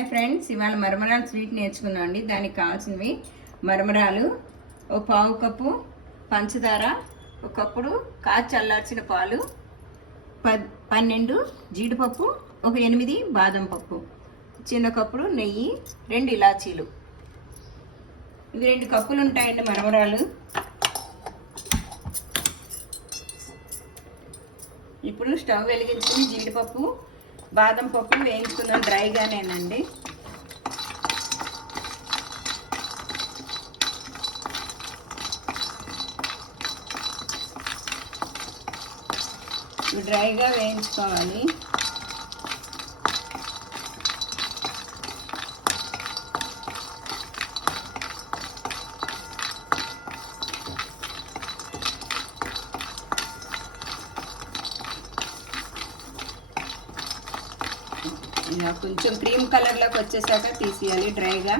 Hi friends, ఇవాళ మరమరాలు sweet నేర్చుకున్నాం అండి. దానికి కావాల్సినవి మరమరాలు, ఓ పావు కప్పు పంచదార, ఒక కప్పుడు కాచి చల్లార్చిన పాలు, 12 జీడిపప్పు, ఒక 8 బాదం పప్పు, చిన్న కప్పుడు నెయ్యి, 2 ఇలాచీలు. ఇవి 2 కప్పులు ఉంటాయండి మరమరాలు. ఇప్పుడు స్టవ్ వెలిగించుకుని జీడిపప్పు బాదం పప్పు వేయించుకున్నాం డ్రైగానేనండి. డ్రైగా వేయించుకోవాలి. ఇలా కొంచెం క్రీమ్ కలర్లోకి వచ్చేసాక తీసేయాలి. డ్రైగా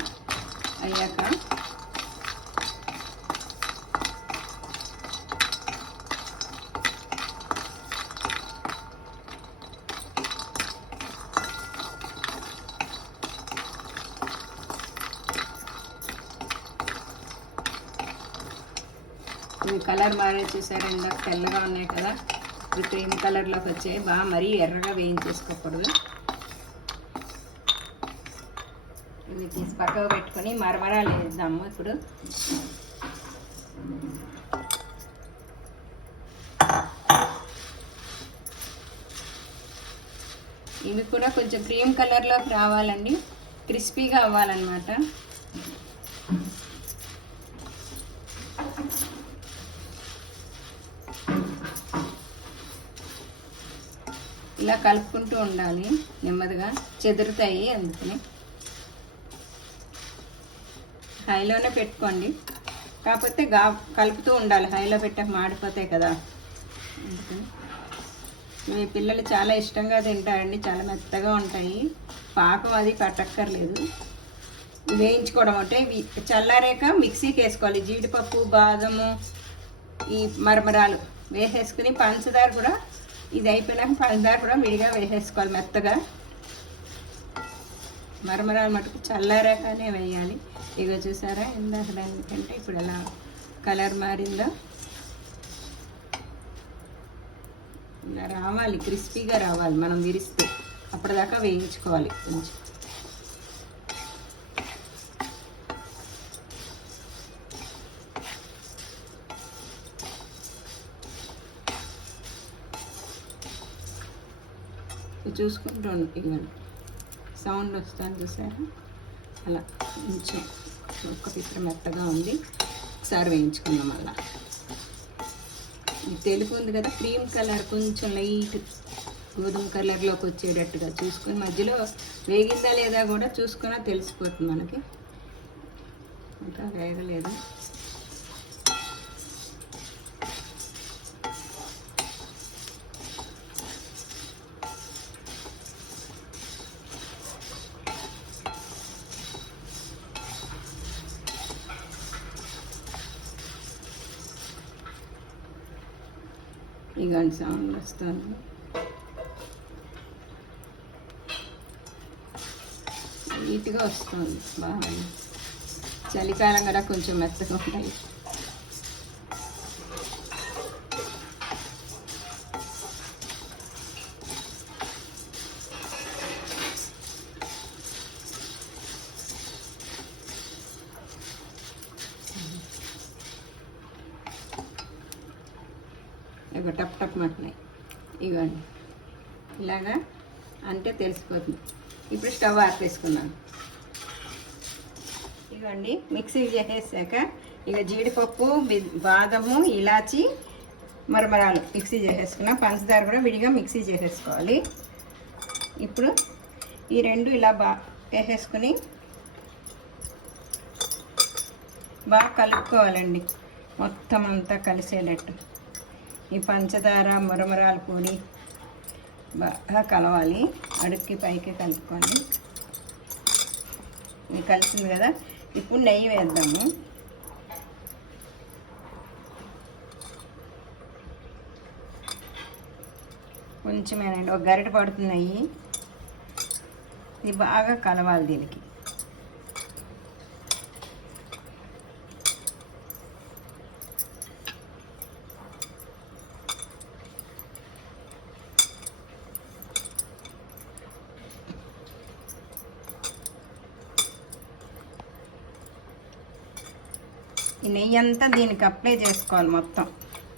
అయ్యాక ఇవి కలర్ మారే చూసారా, ఇందాక తెల్లగా ఉన్నాయి కదా, ఇవి క్రీమ్ కలర్లోకి వచ్చాయి. బాగా మరీ ఎర్రగా వేయించేసుకోకూడదు. ఇవి తీసి పక్కకు పెట్టుకొని మరమరాలు వేద్దాము. ఇప్పుడు ఇవి కూడా కొంచెం క్రీమ్ కలర్లోకి రావాలండి, క్రిస్పీగా అవ్వాలన్నమాట. ఇలా కలుపుకుంటూ ఉండాలి, నెమ్మదిగా చెదురుతాయి. అందుకని హైలోనే పెట్టుకోండి, కాకపోతే కలుపుతూ ఉండాలి. హైలో పెట్టాక మాడిపోతాయి కదా. అందుకని మీ పిల్లలు చాలా ఇష్టంగా తింటారండి, చాలా మెత్తగా ఉంటాయి. పాకం అది పట్టక్కర్లేదు. వేయించుకోవడం అంటే చల్లారాక మిక్సీకి వేసుకోవాలి. జీడిపప్పు, బాదము, ఈ మరమరాలు వేసేసుకుని పంచదార కూడా, ఇది అయిపోయినాక పంచదార కూడా విడిగా వేసేసుకోవాలి మెత్తగా. మరమరాలు మటుకు చల్లారాకనే వేయాలి. ఇక చూసారా ఇందాక దానికంటే ఇప్పుడు ఎలా కలర్ మారిందో. ఇలా రావాలి, క్రిస్పీగా రావాలి. మనం విరిస్తే అప్పటిదాకా వేయించుకోవాలి. కొంచెం చూసుకుంటూ ఇవ్వండి, సౌండ్ వస్తాను చూసారా. అలా కొంచెం ఒక్క పిత్ర మెత్తగా ఉంది. ఒకసారి వేయించుకుందాం. అలా తెలుపు ఉంది కదా, క్రీమ్ కలర్ కొంచెం లైట్ గోధుమ కలర్లోకి వచ్చేటట్టుగా చూసుకొని, మధ్యలో వేగిందా లేదా కూడా చూసుకున్నా తెలిసిపోతుంది మనకి. ఇంకా వేగలేదు. ఇగండి సౌండ్ వస్తుంది. నీట్గా వస్తుంది బాగా. చలికాలం కూడా కొంచెం మెత్తగా ఉంటాయి. ఇక టప్ టప్ మంటున్నాయి. ఇవ్వండి, ఇలాగా అంటే తెలిసిపోతుంది. ఇప్పుడు స్టవ్ ఆపేసుకున్నాను. ఇవ్వండి, మిక్సీ చేసేసాక ఇక జీడిపప్పు, బాదము, ఇలాచి, మరమరాలు మిక్సీ చేసేసుకున్నా. పంచదార కూడా విడిగా మిక్సీ చేసేసుకోవాలి. ఇప్పుడు ఈ 2 ఇలా బాగా వేసేసుకుని బాగా కలుపుకోవాలండి, మొత్తం అంతా కలిసేటట్టు. ఈ పంచదార, మరమరాల పొడి బాగా కలవాలి. అడుక్కి పైకి కలుపుకోండి. ఇది కలిసింది కదా. ఇప్పుడు నెయ్యి వేద్దాము. కొంచెమేనండి, ఒక గరిట పడుతున్నాయి. ఇది బాగా కలవాలి దీనికి. ఈ నెయ్యి అంతా దీనికి అప్లై చేసుకోవాలి మొత్తం.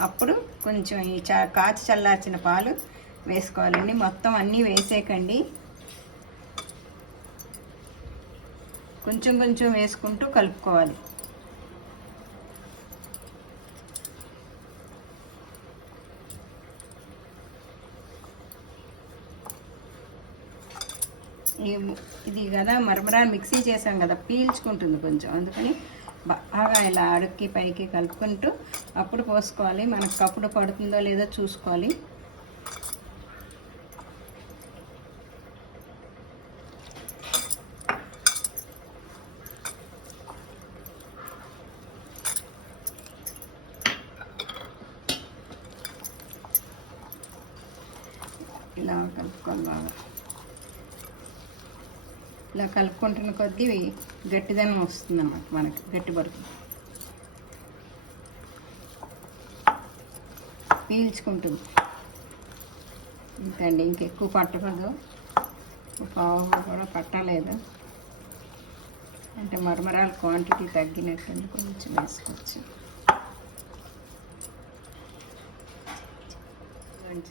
అప్పుడు కొంచెం ఈ కాచి చల్లార్చిన పాలు వేసుకోవాలండి. మొత్తం అన్నీ వేసేయకండి, కొంచెం కొంచెం వేసుకుంటూ కలుపుకోవాలి. ఇది కదా మరమరాలు మిక్సీ చేసాం కదా, పీల్చుకుంటుంది కొంచెం, అందుకని బాగా ఇలా అడుక్కి పైకి కలుపుకుంటూ అప్పుడు పోసుకోవాలి. మనకు కప్పుడు పడుతుందో లేదో చూసుకోవాలి. ఇలా కలుపుకోవాలి బాగా. ఇలా కలుపుకుంటున్న కొద్దీ గట్టిదనం వస్తుంది అన్నమాట, మనకి గట్టి పడుతుంది, పీల్చుకుంటుంది. ఇంకండి ఇంకెక్కువ పట్టకూడదు, పావు కూడా పట్టలేదు అంటే మరమరాల క్వాంటిటీ తగ్గినట్టు కొంచెం వేసుకోవచ్చు.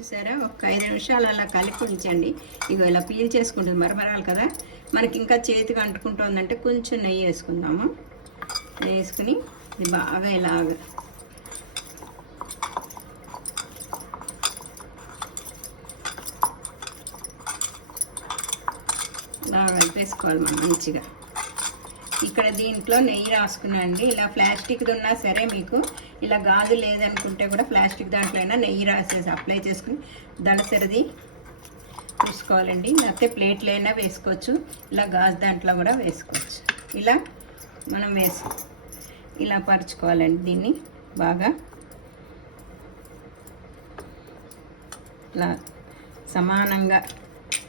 సరే ఒక 5 నిమిషాలు అలా కలిపి ఉంచండి. ఇగో ఇలా పీల్ చేసుకుంటుంది మరమరాలు కదా, మనకి ఇంకా చేతికి అంటుకుంటుందంటే కొంచెం నెయ్యి వేసుకుందాము. నెయ్యి వేసుకుని ఇది బాగా ఇలాగ కలిపేసుకోవాలి మనం మంచిగా. ఇక్కడ దీంట్లో నెయ్యి రాసుకున్నాండి. ఇలా ప్లాస్టిక్ది ఉన్నా సరే, మీకు ఇలా గాజు లేదనుకుంటే కూడా ప్లాస్టిక్ దాంట్లో అయినా నెయ్యి రాసేసి అప్లై చేసుకుని దళసరిది చూసుకోవాలండి. లేకపోతే ప్లేట్లు అయినా వేసుకోవచ్చు, ఇలా గాజు దాంట్లో కూడా వేసుకోవచ్చు. ఇలా మనం ఇలా పరుచుకోవాలండి దీన్ని బాగా. ఇలా సమానంగా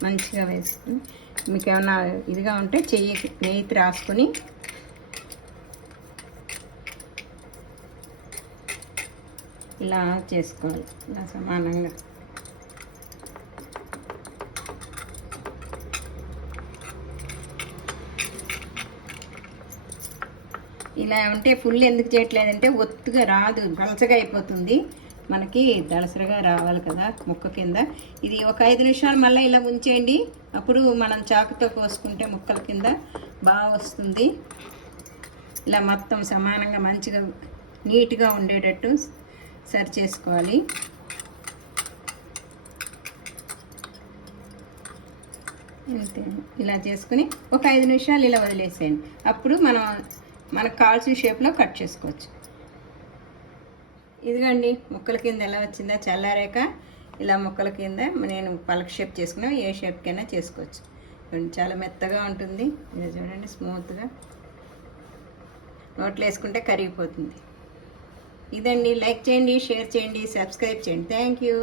మంచిగా వేసుకుని మీకు ఏమన్నా ఇదిగా ఉంటే చెయ్యి నెయ్యి రాసుకొని ఇలా చేసుకోవాలి. ఇలా సమానంగా ఇలా ఉంటే ఫుల్ ఎందుకు చేయట్లేదంటే ఒత్తుగా రాదు, పలచగా అయిపోతుంది. మనకి దళసరిగా రావాలి కదా ముక్క కింద. ఇది ఒక 5 నిమిషాలు మళ్ళీ ఇలా ఉంచేయండి. అప్పుడు మనం చాకుతో కోసుకుంటే ముక్కల కింద బాగా వస్తుంది. ఇలా మొత్తం సమానంగా మంచిగా నీట్గా ఉండేటట్టు సరి చేసుకోవాలి. అంతే, ఇలా చేసుకుని ఒక 5 నిమిషాలు ఇలా వదిలేసేయండి. అప్పుడు మనకు కావాల్సిన షేప్లో కట్ చేసుకోవచ్చు. ఇదిగండి ముక్కల కింద ఎలా వచ్చిందో చల్లారాక ఇలా ముక్కల కింద నేను పలక షేప్ చేసుకున్నా, ఏ షేప్కైనా చేసుకోవచ్చు. చాలా మెత్తగా ఉంటుంది. ఇది చూడండి స్మూత్గా, నోట్లో వేసుకుంటే కరిగిపోతుంది. ఇదండి, లైక్ చేయండి, షేర్ చేయండి, సబ్స్క్రైబ్ చేయండి. Thank you.